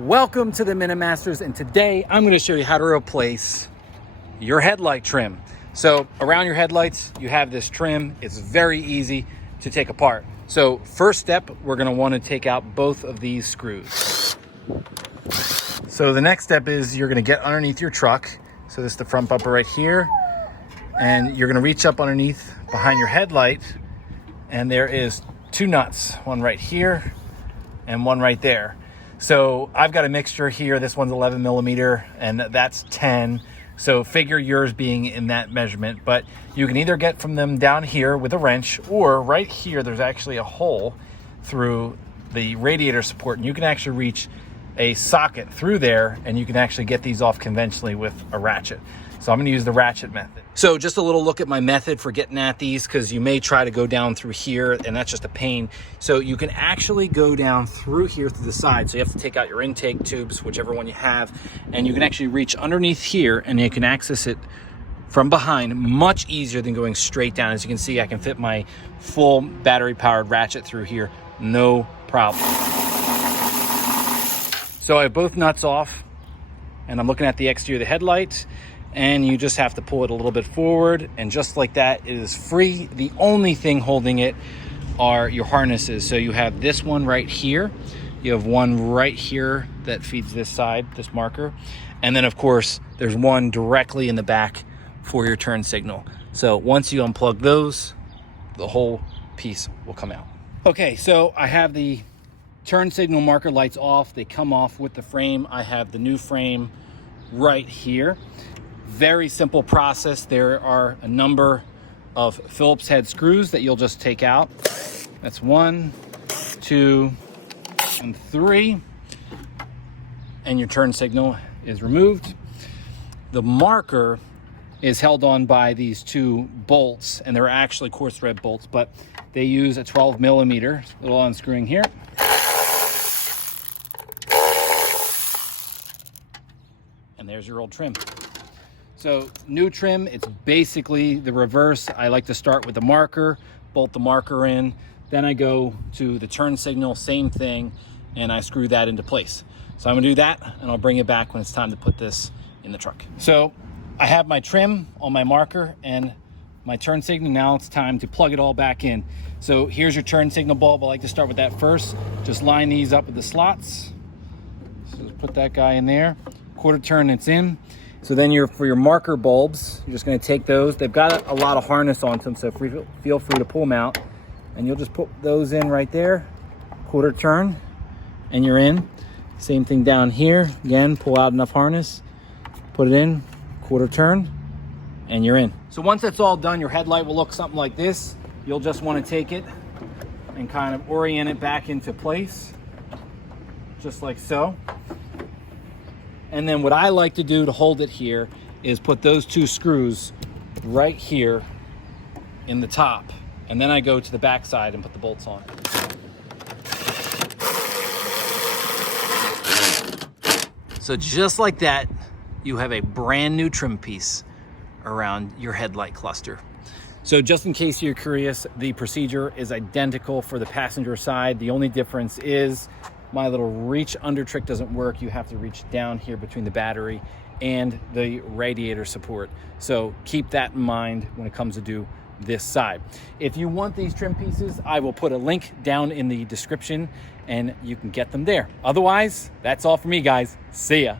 Welcome to the Minimasters, and today I'm going to show you how to replace your headlight trim. So around your headlights, you have this trim. It's very easy to take apart. So first step, we're going to want to take out both of these screws. So the next step is you're going to get underneath your truck. So this is the front bumper right here. And you're going to reach up underneath behind your headlight. And there is two nuts, one right here and one right there. So I've got a mixture here. This one's 11 millimeter and that's 10. So figure yours being in that measurement, but you can either get from them down here with a wrench, or right here, there's actually a hole through the radiator support, and you can actually reach a socket through there, and you can actually get these off conventionally with a ratchet. So I'm going to use the ratchet method. So just a little look at my method for getting at these, because you may try to go down through here and that's just a pain. So you can actually go down through here through the side. So you have to take out your intake tubes, whichever one you have, and you can actually reach underneath here and you can access it from behind much easier than going straight down. As you can see, I can fit my full battery powered ratchet through here, no problem. So I have both nuts off and I'm looking at the exterior of the headlight. And you just have to pull it a little bit forward, and just like that, it is free. The only thing holding it are your harnesses. So you have this one right here, you have one right here that feeds this side, this marker, and then of course there's one directly in the back for your turn signal. So once you unplug those, the whole piece will come out. Okay, so I have the turn signal marker lights off. They come off with the frame. I have the new frame right here. Very simple process. There are a number of Phillips head screws that you'll just take out. That's 1, 2, and 3. And your turn signal is removed. The marker is held on by these two bolts, and they're actually coarse thread bolts, but they use a 12 millimeter. A little unscrewing here. And there's your old trim. So new trim, it's basically the reverse. I like to start with the marker, bolt the marker in, then I go to the turn signal, same thing, and I screw that into place. So I'm gonna do that, and I'll bring it back when it's time to put this in the truck. So I have my trim on my marker and my turn signal. Now it's time to plug it all back in. So here's your turn signal bulb. I like to start with that first. Just line these up with the slots. So just put that guy in there. Quarter turn, it's in. So then for your marker bulbs, you're just going to take those. They've got a lot of harness on them, so feel free to pull them out. And you'll just put those in right there, quarter turn, and you're in. Same thing down here. Again, pull out enough harness, put it in, quarter turn, and you're in. So once that's all done, your headlight will look something like this. You'll just want to take it and kind of orient it back into place, just like so. And then what I like to do to hold it here is put those two screws right here in the top. And then I go to the back side and put the bolts on. So just like that, you have a brand new trim piece around your headlight cluster. So just in case you're curious, the procedure is identical for the passenger side. The only difference is my little reach under trick doesn't work. You have to reach down here between the battery and the radiator support. So keep that in mind when it comes to do this side. If you want these trim pieces, I will put a link down in the description and you can get them there. Otherwise, that's all for me, guys. See ya.